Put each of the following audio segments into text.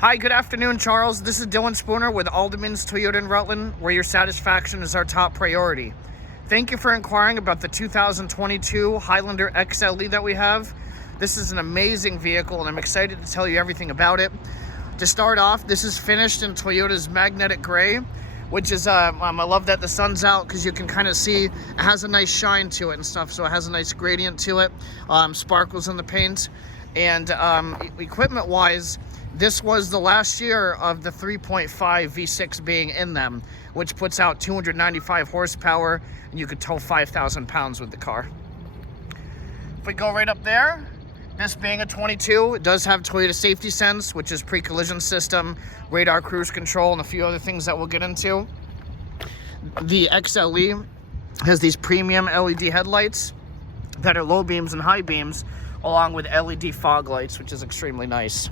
Hi, good afternoon, Charles. This is Dylan Spooner with Alderman's Toyota in Rutland, where your satisfaction is our top priority. Thank you for inquiring about the 2022 Highlander XLE that we have. This is an amazing vehicle, and I'm excited to tell you everything about it. To start off, this is finished in Toyota's magnetic gray, which is, I love that the sun's out because you can kind of see it has a nice shine to it and stuff, so it has a nice gradient to it, sparkles in the paint. And equipment-wise, this was the last year of the 3.5 V6 being in them, which puts out 295 horsepower, and you could tow 5,000 pounds with the car. If we go right up there, this being a 22, it does have Toyota Safety Sense, which is pre-collision system, radar cruise control, and a few other things that we'll get into. The XLE has these premium LED headlights that are low beams and high beams, along with LED fog lights, which is extremely nice.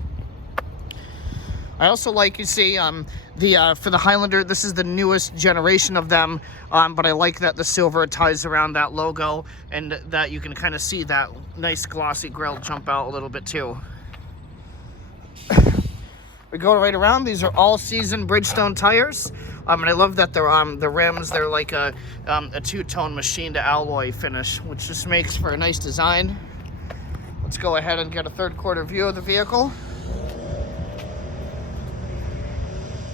I also like, you see, for the Highlander, this is the newest generation of them, but I like that the silver ties around that logo and that you can kind of see that nice glossy grille jump out a little bit too. We go right around. These are all-season Bridgestone tires, and I love that they're the rims. They're like a two-tone machined alloy finish, which just makes for a nice design. Let's go ahead and get a third-quarter view of the vehicle.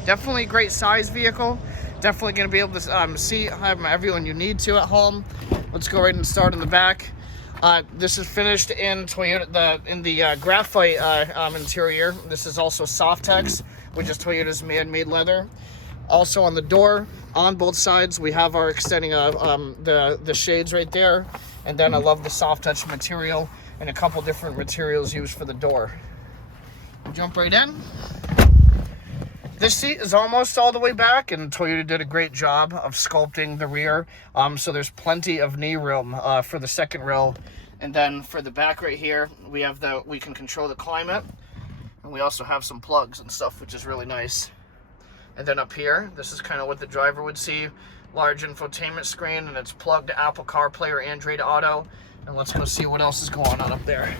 Definitely a great size vehicle. Definitely going to be able to have everyone you need to at home. Let's go right and start in the back. This is finished in Toyota in the graphite interior. This is also Softex, which is Toyota's man-made leather. Also on the door, on both sides, we have our extending the shades right there. And then I love the soft touch material and a couple different materials used for the door. Jump right in. This seat is almost all the way back, and Toyota did a great job of sculpting the rear. So there's plenty of knee room for the second row. And then for the back right here, we can control the climate. And we also have some plugs and stuff, which is really nice. And then up here, this is kind of what the driver would see. Large infotainment screen, and it's plugged to Apple CarPlay or Android Auto. And let's go see what else is going on up there.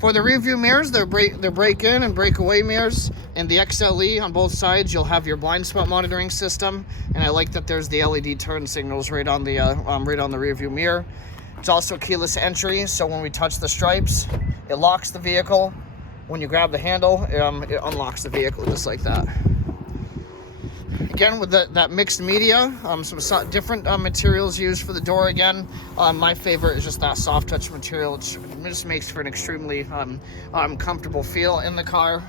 For the rear view mirrors, they're break-in and breakaway mirrors. In the XLE, on both sides, you'll have your blind spot monitoring system, and I like that there's the LED turn signals right on the rear view mirror. It's also keyless entry, so when we touch the stripes, it locks the vehicle. When you grab the handle, it unlocks the vehicle just like that. Again, with that mixed media, some different materials used for the door again. My favorite is just that soft touch material. It just makes for an extremely comfortable feel in the car.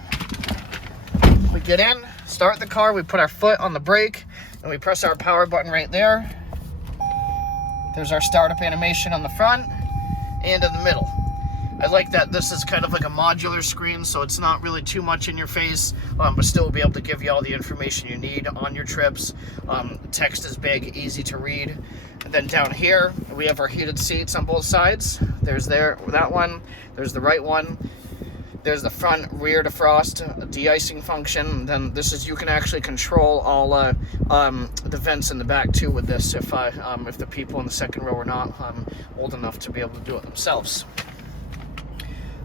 We get in, start the car, we put our foot on the brake, and we press our power button right there. There's our startup animation on the front and in the middle. I like that this is kind of like a modular screen, so it's not really too much in your face, but still will be able to give you all the information you need on your trips. Text is big, easy to read. And then down here, we have our heated seats on both sides. There's that one, there's the right one. There's the front rear defrost, de-icing function. And then this is, you can actually control all the vents in the back too with this if the people in the second row are not old enough to be able to do it themselves.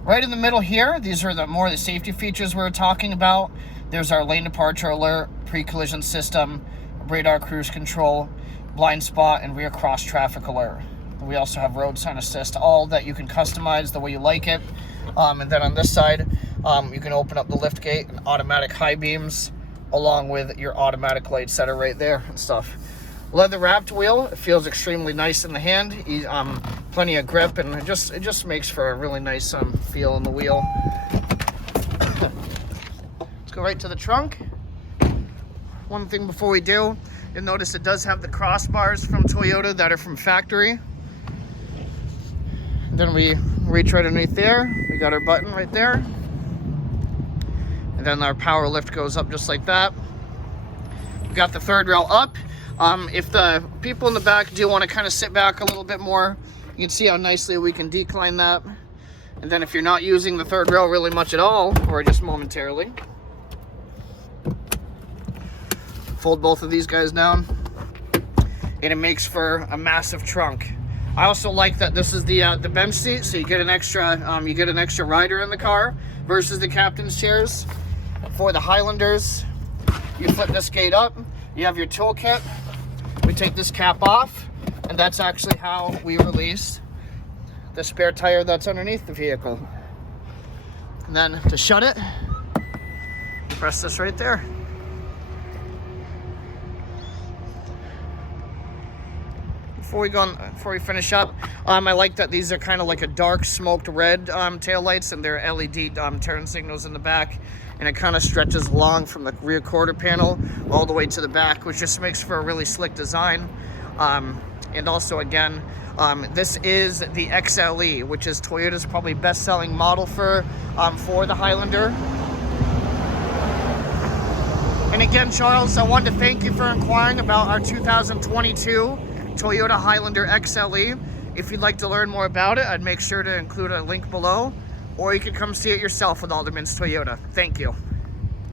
Right in the middle here, these are more of the safety features we were talking about. There's our lane departure alert, pre-collision system, radar cruise control, blind spot, and rear cross traffic alert. We also have road sign assist, all that you can customize the way you like it. And then on this side, you can open up the lift gate and automatic high beams, along with your automatic lights that are right there and stuff. Leather wrapped wheel, it feels extremely nice in the hand. Plenty of grip, and it just makes for a really nice feel in the wheel. Let's go right to the trunk. One thing before we do, you'll notice it does have the crossbars from Toyota that are from factory. Then we reach right underneath there. We got our button right there. And then our power lift goes up just like that. We got the third rail up. If the people in the back do want to kind of sit back a little bit more, you can see how nicely we can decline that. And then if you're not using the third rail really much at all, or just momentarily, fold both of these guys down, and it makes for a massive trunk. I also like that this is the bench seat, so you get an extra rider in the car versus the captain's chairs. For the Highlanders, you flip this gate up, you have your toolkit. We take this cap off, and that's actually how we release the spare tire that's underneath the vehicle. And then to shut it, press this right there. Before we finish up, I like that these are kind of like a dark smoked red tail lights, and they're LED turn signals in the back, and it kind of stretches along from the rear quarter panel all the way to the back, which just makes for a really slick design. And also, again, this is the XLE, which is Toyota's probably best-selling model for the Highlander. And again, Charles, I wanted to thank you for inquiring about our 2022 Toyota Highlander XLE. If you'd like to learn more about it, I'd make sure to include a link below, or you can come see it yourself with Alderman's Toyota. Thank you.